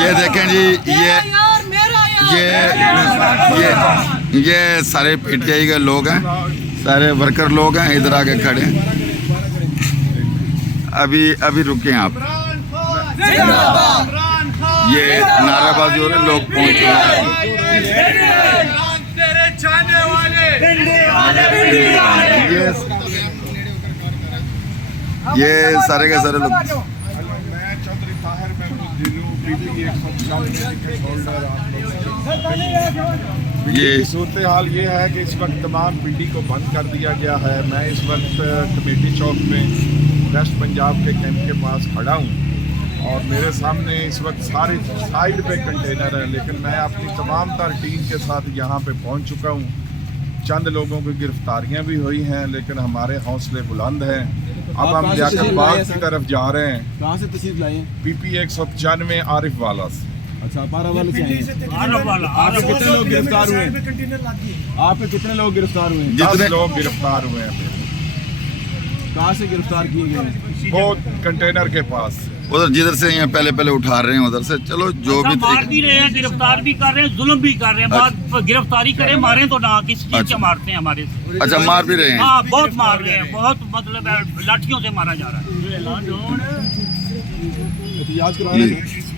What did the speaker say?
ये देखें जी, ये सारे पीटीआई के लोग हैं, सारे वर्कर लोग हैं, इधर आके खड़े हैं। अभी रुके आप, ये नाराबाजी हो रही, लोग पहुंच रहे हैं। ये सारे के सारे लोग। ये सूरत हाल ये है कि इस वक्त तमाम पीडी को बंद कर दिया गया है। मैं इस वक्त कमेटी चौक में वेस्ट पंजाब के कैंप के पास खड़ा हूँ और मेरे सामने इस वक्त सारी साइड पे कंटेनर है, लेकिन मैं अपनी तमाम तर टीम के साथ यहाँ पे पहुँच चुका हूँ। चंद लोगों की गिरफ्तारियाँ भी हुई हैं, लेकिन हमारे हौसले बुलंद हैं। अब हम जाकरबाग की तरफ जा रहे हैं। कहाँ से तशरीफ लाए हैं? PP 195 आरिफ वाला से। अच्छा, पारा वाले से आए हैं। आप पे कितने लोग गिरफ्तार हुए हैं? आप पे कितने लोग गिरफ्तार हुए हैं? 10 लोग गिरफ्तार हुए हैं। कहाँ से गिरफ्तार किए गए? वो कंटेनर के पास। उधर जिधर से यहाँ पहले उठा रहे हैं उधर से। चलो जो भी मार भी रहे हैं, गिरफ्तार भी कर रहे हैं, जुल्म भी कर रहे हैं। बाद गिरफ्तारी करें, मारें तो ना, किस चीज से मारते हैं हमारे से? अच्छा, मार भी रहे हैं। हाँ, बहुत मार रहे हैं, बहुत मतलब लाठियों से मारा जा रहा है। एहतियात करा रहे हैं।